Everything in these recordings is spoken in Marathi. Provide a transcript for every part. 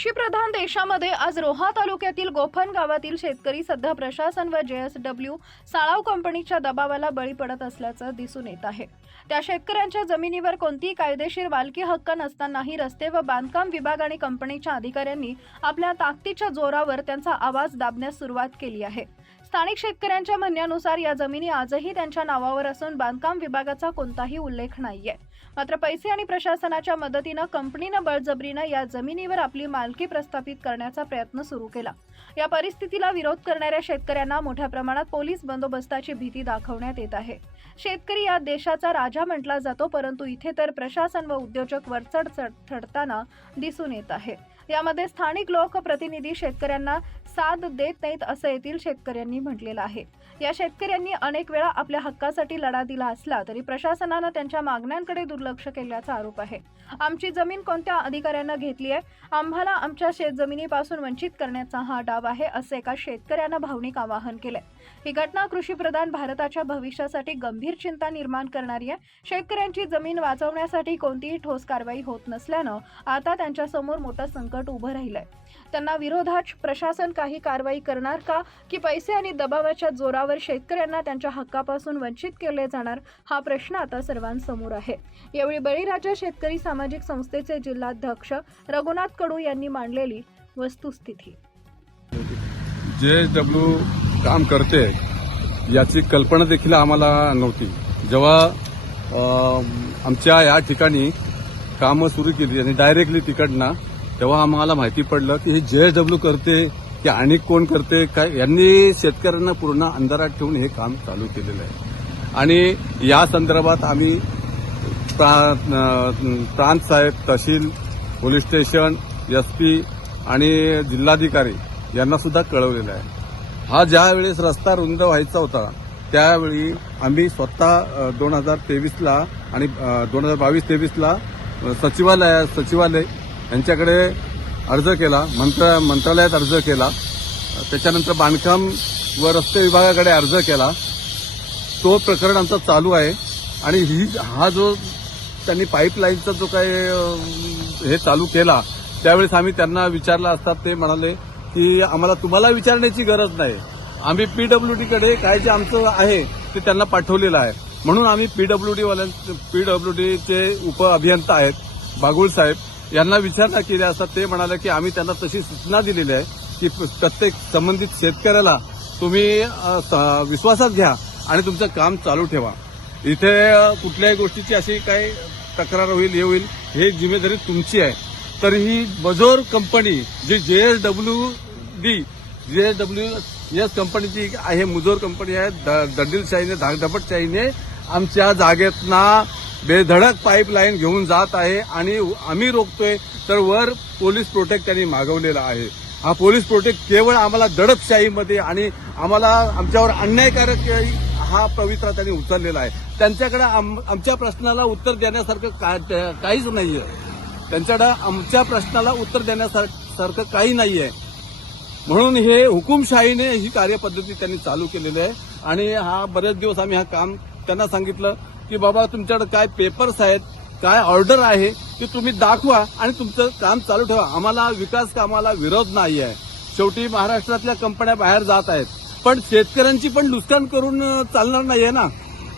कृषीप्रधान देशामध्ये आज रोहा तालुक्यातील गोफण गावातील शेतकरी सध्या प्रशासन व जे एस डब्ल्यू साळाव कंपनीच्या दबावाला बळी पडत असल्याचं दिसून येत आहे. त्या शेतकऱ्यांच्या जमिनीवर कोणतीही कायदेशीर मालकी हक्क नसतानाही रस्ते व बांधकाम विभाग आणि कंपनीच्या अधिकाऱ्यांनी आपल्या ताकदीच्या जोरावर त्यांचा आवाज दाबण्यास सुरुवात केली आहे. स्थानिक शेतकऱ्यांच्या म्हणण्यानुसार या जमिनी आजही त्यांच्या नावावर असून बांधकाम विभागाचा कोणताही उल्लेख नाहीये. मात्र पैसे आणि प्रशासनाच्या मदतीनं कंपनीनं बळजबरीनं या जमिनीवर आपली मालकी प्रस्थापित करण्याचा प्रयत्न सुरू केला. या परिस्थितीला विरोध करणाऱ्या शेतकऱ्यांना मोठ्या प्रमाणात पोलीस बंदोबस्ताची भीती दाखवण्यात येत आहे. शेतकरी या देशाचा राजा म्हटला जातो परंतु इथे तर प्रशासन व उद्योजक वरचढ चढ चढताना दिसून येत आहे. यामध्ये स्थानिक लोकप्रतिनिधी शेतकऱ्यांना साथ देत नाहीत असं येथील शेतकऱ्यांनी म्हटलेलं आहे. या शेतकऱ्यांनी अनेक वेळा आपल्या हक्कासाठी लढा दिला असला तरी प्रशासनानं त्यांच्या मागण्यांकडे दुर्लक्ष केल्याचा आरोप आहे. आमची जमीन कोणत्या अधिकाऱ्यांना घेतली आहे? आम्हाला आमच्या शेतजमिनीपासून वंचित करण्याचा हा डाव आहे असं एका शेतकऱ्यानं भावनिक आवाहन केलंय. ही घटना कृषीप्रधान भारताच्या भविष्यासाठी गंभीर चिंता निर्माण करणारी आहे. शेतकऱ्यांची जमीन वाचवण्यासाठी कोणतीही ठोस कारवाई होत नसल्यानं आता त्यांच्यासमोर मोठं संकट उभं राहिलंय. त्यांना विरोधात प्रशासन काही कारवाई करणार का? की पैसे आणि दबावाच्या जोरावर शेतकऱ्यांना त्यांच्या हक्कापासून वंचित केले जाणार? हा प्रश्न आता सर्वांसमोर आहे. यावेळी बळीराजा शेतकरी सामाजिक संस्थेचे जिल्हाध्यक्ष रघुनाथ कडू यांनी मांडलेली वस्तुस्थिती. जे डब्ल्यू काम करते याची कल्पना देखील आम्हाला नव्हती. जेव्हा आमच्या या ठिकाणी कामं सुरू केली आणि डायरेक्टली तिकडनं तेव्हा आम्हाला माहिती पडलं की हे जे डब्ल्यू करते की आणि कोण करते काय यांनी शेतकऱ्यांना पूर्ण अंधारात ठेवून हे काम चालू केलेलं आहे. आणि या संदर्भात आम्ही प्रांत साहेब तहसील पोलीस स्टेशन एस पी आणि जिल्हाधिकारी यांना सुद्धा कळवलेलं आहे. हा ज्या वेळेस रस्ता रुंद व्हायचा होता त्यावेळी आम्ही स्वतः दोन हजार तेवीसला आणि दोन हजार बावीस तेवीसला सचिवालय सचिवालय यांच्याकडे अर्ज केला मंत्र मंत्रालयात अर्ज केला. त्याच्यानंतर बांधकाम व रस्ते विभागाकडे अर्ज केला. तो प्रकरण आमचा चालू आहे. आणि ही हा जो त्यांनी पाईपलाईनचा जो काही हे चालू केला त्यावेळेस आम्ही त्यांना विचारलं असता ते म्हणाले की आम्हाला तुम्हाला विचारण्याची गरज नाही. आम्ही पीडब्ल्यूडी डीकडे काय जे आमचं आहे ते त्यांना पाठवलेलं आहे. म्हणून आम्ही पीडब्ल्यूडी वाल्यां पीडब्ल्यूडीचे उप अभियंता आहेत बागुल साहेब. यांना विचारणा केली असता ते म्हणाले की आम्ही त्यांना तशी सूचना दिलेली आहे की प्रत्येक संबंधित शेतकऱ्याला तुम्ही स- विश्वासात घ्या आणि तुमचं काम चालू ठेवा. इथे कुठल्याही गोष्टीची अशी काही तक्रार होईल हे होईल हे जिम्मेदारी तुमची आहे. तर ही मजोर company G J S W D J S W S कंपनीची आहे मुजोर कंपनी आहे द- दंडीलशाहीने धाकधपटशाहीने आमच्या जागेतना बेधडक पाईपलाईन घेऊन जात आहे आणि आम्ही रोखतोय तर वर पोलीस प्रोटेक्ट त्यांनी मागवलेला आहे. हा पोलीस प्रोटेक्ट केवळ आम्हाला दडपशाहीमध्ये आणि आम्हाला आमच्यावर अन्यायकारक हा पवित्रा त्यांनी उचललेला आहे. त्यांच्याकडे आम- आमच्या प्रश्नाला उत्तर देण्यासारखं काहीच काहीच आहे त्यांच्याकडे आमच्या प्रश्नाला उत्तर देण्यासारखं काही नाही आहे म्हणून हे हुकुमशाहीने ही कार्यपद्धती त्यांनी चालू केलेली आहे आणि हा बरेच दिवस आम्ही हा काम त्यांना सांगितलं. की बाबा तुमच्याकडे काय पेपर्स आहेत काय ऑर्डर आहे ते तुम्ही दाखवा आणि तुमचं काम चालू ठेवा. आम्हाला विकास कामाला विरोध नाही आहे. शेवटी महाराष्ट्रातल्या कंपन्या बाहेर जात आहेत. पण शेतकऱ्यांची पण नुकसान करून चालणार नाहीये ना.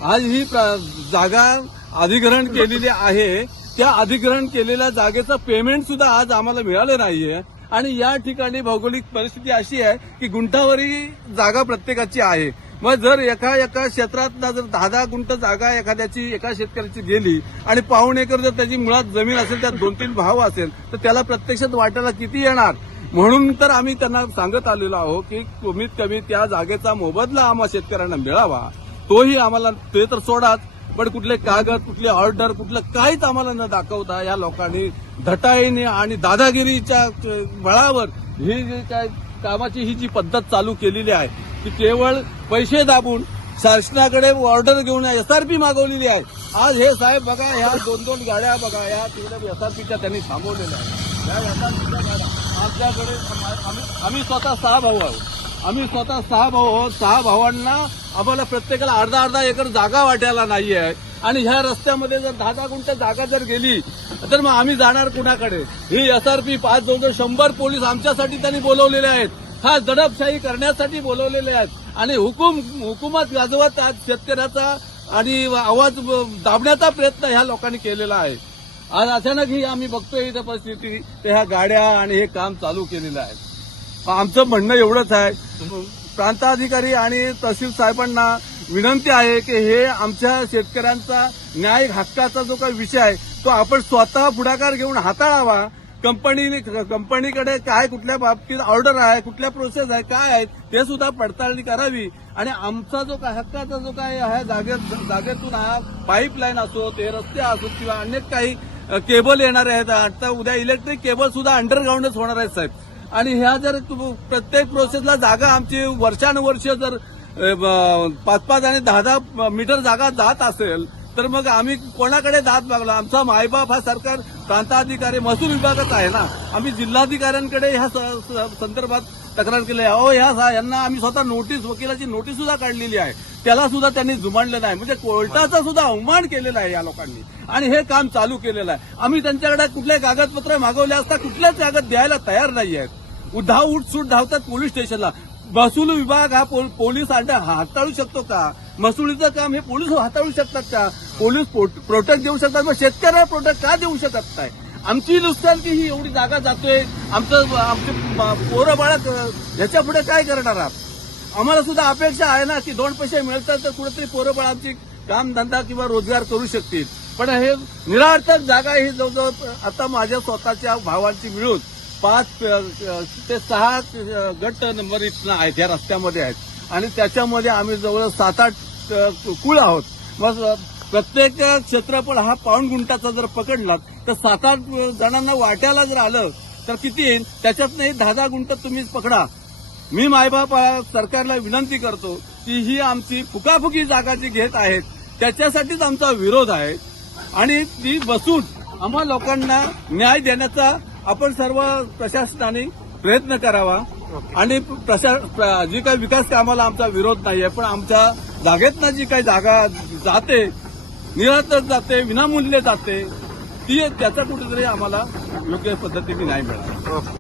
आज ही प्र- जागा अधिग्रहण केलेली आहे. त्या अधिग्रहण केलेल्या जागेचं पेमेंट सुद्धा आज आम्हाला मिळालं नाहीये. आणि या ठिकाणी भौगोलिक परिस्थिती अशी आहे की गुंठावरी जागा प्रत्येकाची आहे. मग जर एका एका क्षेत्रात जर दहा दहा गुंट जागा एखाद्याची एका शेतकऱ्याची गेली आणि पाऊण एकर जर त्याची मुळात जमीन असेल त्यात दोन तीन भाव असेल तर त्याला प्रत्यक्षात वाटायला किती येणार? म्हणून तर आम्ही त्यांना सांगत आलेलो आहोत की कमीत कमी त्या जागेचा मोबदला आम्हा शेतकऱ्यांना मिळावा. तोही आम्हाला ते तर सोडाच पण कुठले कागद कुठले ऑर्डर कुठलं काहीच आम्हाला न दाखवता या लोकांनी धटाईने आणि दादागिरीच्या बळावर ही जी काय कामाची ही जी पद्धत चालू केलेली आहे ती केवळ पैसे दाबून शासनाकडे ऑर्डर घेऊन एसआरपी मागवलेली आहे. आज हे साहेब बघा ह्या दोन दोन गाड्या बघा या तिकडे एसआरपीच्या त्यांनी थांबवलेल्या आहेत. या एसआरपीच्या गाड्या आपल्याकडे आम्ही आम्ही स्वतः सहा भाऊ आहोत. आम्ही स्वतः सहा भाऊ आहोत. सहा भावांना आम्हाला प्रत्येकाला अर्धा अर्धा एकर जागा वाटायला नाही आहे आणि ह्या रस्त्यामध्ये जर दहा दहा गुंठ जागा जर गेली तर मग आम्ही जाणार कुणाकडे? ही एसआरपी पाच जवळजवळ शंभर पोलीस आमच्यासाठी त्यांनी बोलवलेले आहेत. हा दडपशाही करण्यासाठी बोलवलेले आहेत. आणि हुकूम हुकूमत गाजवत आज शेतकऱ्याचा आणि आवाज दाबण्याचा प्रयत्न ह्या लोकांनी केलेला आहे. आज अचानक ही आम्ही बघतोय इथं परिस्थिती ते ह्या गाड्या आणि हे काम चालू केलेलं आहे. आमचं म्हणणं एवढंच आहे. प्रांताधिकारी आणि तहसील साहेबांना विनंती आहे की हे आमच्या शेतकऱ्यांचा न्याय हक्काचा जो काही विषय आहे तो आपण स्वतः पुढाकार घेऊन हाताळावा. कंपनीने कंपनीकडे काय कुठल्या बाबतीत ऑर्डर आहे कुठल्या प्रोसेस आहे काय आहे ते सुद्धा पडताळणी करावी. आणि आमचा जो काय हक्काचा जो काय ह्या जागेत जागेतून हा पाईपलाईन असो ते रस्ते असो किंवा अनेक काही केबल येणार आहेत आता उद्या इलेक्ट्रिक केबल सुद्धा अंडरग्राऊंडच होणार आहेत साहेब. आणि ह्या जर प्रत्येक प्रोसेसला जागा आमची वर्षानुवर्ष जर पाच पाच आणि दहा दहा मीटर जागा जात असेल तर मग आम्ही कोणाकडे दात मागलो? आमचा मायबाप हा सरकार प्रांताधिकारी महसूल विभागात आहे ना आम्ही जिल्हाधिकाऱ्यांकडे ह्या स- संदर्भात तक्रार केली आहे. अहो ह्या सा- यांना आम्ही स्वतः नोटीस वकिलाची नोटीस सुद्धा काढलेली आहे. त्याला सुद्धा त्यांनी जुमाडलं नाही. म्हणजे कोर्टाचा सुद्धा अवमान केलेला आहे या लोकांनी. आणि हे काम चालू केलेलं आहे. आम्ही त्यांच्याकडे कुठले कागदपत्र मागवले असता कुठल्याच कागद द्यायला तयार नाही आहेत. धाव उठसूट धावतात पोलीस स्टेशनला. महसूल विभाग हा पोल- पोलीस अंडर हाताळू शकतो का? मसुळीचं काम हे पोलीस हाताळू शकतात का? पोलीस प्रोटेक्ट देऊ शकतात मग शेतकऱ्याला प्रोटेक्ट का देऊ शकत नाही? आमची नुकसान की ही एवढी जागा जातोय. आमचं आमचे पोरं बाळक ह्याच्या पुढे काय करणार आहात? आम्हाला सुद्धा अपेक्षा आहे ना की दोन पैसे मिळतात तर कुठेतरी पोरं बाळांची आमची कामधंदा किंवा रोजगार करू शकतील. पण हे निरार्थक जागा ही जवळजवळ आता माझ्या स्वतःच्या भावांची मिळून पाच ते सहा गट नंबर इथनं आहेत या रस्त्यामध्ये आहेत. आणि त्याच्यामध्ये आम्ही जवळ सात आठ कुळ आहोत. मग प्रत्येक क्षेत्रफळ हा पाऊण गुंठाचा जर पकडला तर सात आठ जणांना वाट्याला जर आलं तर किती येईल? त्याच्यात नाही दहा दहा गुंठ तुम्ही पकडा. मी मायबाप सरकारला विनंती करतो की ही आमची फुकाफुकी जागा जी घेत आहेत त्याच्यासाठीच आमचा विरोध आहे. आणि ती बसून आम्हा लोकांना न्याय देण्याचा आपण सर्व प्रशासनाने प्रयत्न करावा. आणि प्रशा प्र- जी काही विकास कामाला आमचा विरोध नाहीये पण आमच्या जागेतनं जी काही जागा जाते निरंतर जाते विनामूल्य जाते ती त्याचा कुठेतरी आम्हाला योग्य पद्धतीने नाही मिळाला.